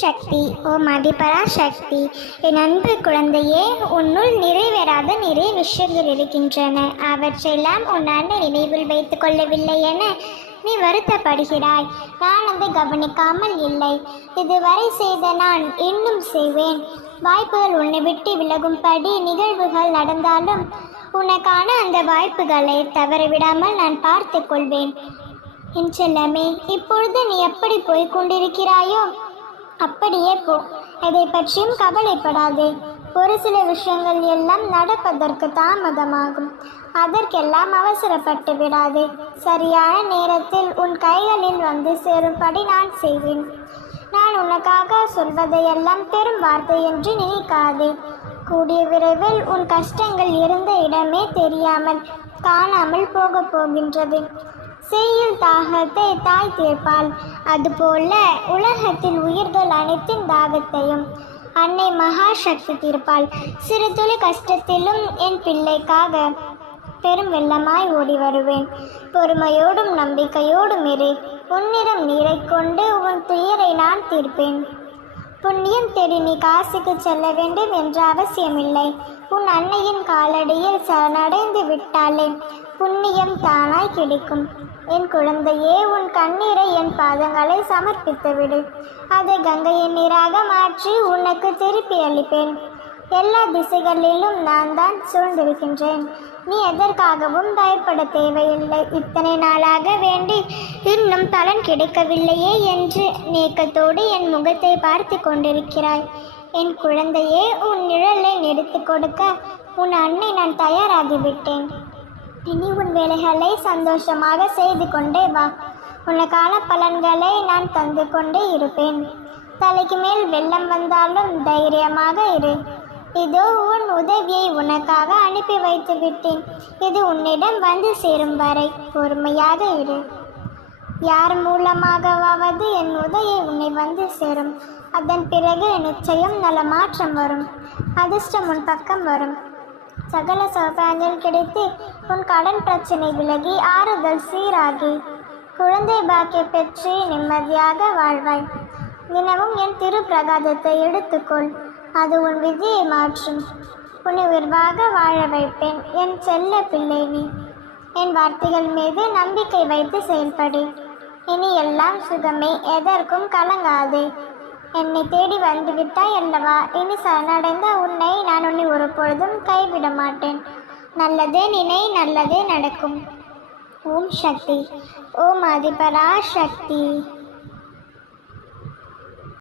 சக்தி ஓ மதிபரா சக்தி. என் அன்பு குழந்தையே உன்னுள் நிறைவேறாத நிறைய விஷயங்கள் இருக்கின்றன. அவற்றையெல்லாம் உன் அண்ணன் நினைவில் வைத்துக் கொள்ளவில்லை என நீ வருத்தப்படுகிறாய். நான் அதை கவனிக்காமல் இல்லை. இதுவரை செய்த நான் இன்னும் செய்வேன். வாய்ப்புகள் உன்னை விட்டு விலகும்படி நிகழ்வுகள் நடந்தாலும் உனக்கான அந்த வாய்ப்புகளை தவறவிடாமல் நான் பார்த்து கொள்வேன். என் செல்லமே இப்பொழுது நீ எப்படி போய்க் கொண்டிருக்கிறாயோ அப்படியே போ. எதை பற்றியும் கவலைப்படாதே. ஒரு சில விஷயங்கள் எல்லாம் நடப்பதற்கு தாமதமாகும். அதற்கெல்லாம் அவசரப்பட்டு விடாதே. சரியான நேரத்தில் உன் கைகளில் வந்து சேரும்படி நான் செய்வேன். நான் உனக்காக சொல்வதையெல்லாம் பெரும் வார்த்தை என்று நினைக்காதே. கூடிய விரைவில் உன் கஷ்டங்கள் இருந்த இடமே தெரியாமல் காணாமல் போகப் போகின்றது. செய்யும் தாகத்தை தாய் தீர்ப்பாள். அதுபோல உலகத்தில் உயிர்கள் அனைத்தின் தாகத்தையும் அன்னை மகாசக்தி தீர்ப்பாள். சிறு துளி கஷ்டத்திலும் என் பிள்ளைக்காக பெரும் வெள்ளமாய் ஓடி வருவேன். பொறுமையோடும் நம்பிக்கையோடும் இரு. உன்னிடம் நீரை கொண்டு உன் துயரை நான் தீர்ப்பேன். புண்ணியம் தேடி நீ காசிக்கு செல்ல வேண்டும் என்ற அவசியமில்லை. உன் அன்னையின் காலடியில் சரணடைந்து விட்டாலே புண்ணியம் தானாய் கிடைக்கும். என் குழந்தையே உன் கண்ணீரை என் பாதங்களை சமர்ப்பித்துவிடு. அதை கங்கையின் நீராக மாற்றி உனக்கு திருப்பி அளிப்பேன். எல்லா திசைகளிலும் நான் தான் சூழ்ந்திருக்கின்றேன். நீ எதற்காகவும் பயப்பட தேவையில்லை. இத்தனை நாளாக வேண்டி இன்னும் பலன் கிடைக்கவில்லையே என்று நேக்கத்தோடு என் முகத்தை பார்த்து கொண்டிருக்கிறாய். என் குழந்தையே உன் நிழலை நெடுத்து கொடுக்க உன் அன்னை நான் தயாராகிவிட்டேன். இனி உன் வேலைகளை சந்தோஷமாக செய்து கொண்டே வா. உனக்கான பலன்களை நான் தந்து கொண்டே இருப்பேன். தலைக்கு மேல் வெள்ளம் வந்தாலும் தைரியமாக இரு. இதோ உன் உதவியை உனக்காக அனுப்பி வைத்து விட்டேன் இது உன்னிடம் வந்து சேரும் வரை பொறுமையாக இரு. யார் மூலமாகவாவது என் உதவி உன்னை வந்து சேரும். அதன் பிறகு நிச்சயம் நல்ல மாற்றம் வரும். அதிர்ஷ்டம் உன் பக்கம் வரும். சகல சௌபாகியங்கள் கிடைத்து உன் கடன் பிரச்சனை விலகி ஆறுதல் சீராகி. குழந்தை பாக்கிய பெற்று நிம்மதியாக வாழ்வாய். தினமும் என் திருப்பிரகாதத்தை எடுத்துக்கொள். அது உன் விதியை மாற்றும். உன்னை உயர்வாக வாழ வைப்பேன். என் செல்ல பிள்ளை நீ என் வார்த்தைகள் மீது நம்பிக்கை வைத்து செயல்படு. இனி எல்லாம் சுகமே எதற்கும் கலங்காதே. என்னை தேடி வந்து விட்டாய் அல்லவா? இனி சரணடைந்த உன்னை நான் உன்னை ஒரு பொழுதும் கைவிட மாட்டேன். நல்லதே நினை நல்லதே நடக்கும். ஓம் சக்தி. ஓம் அதிபரா சக்தி.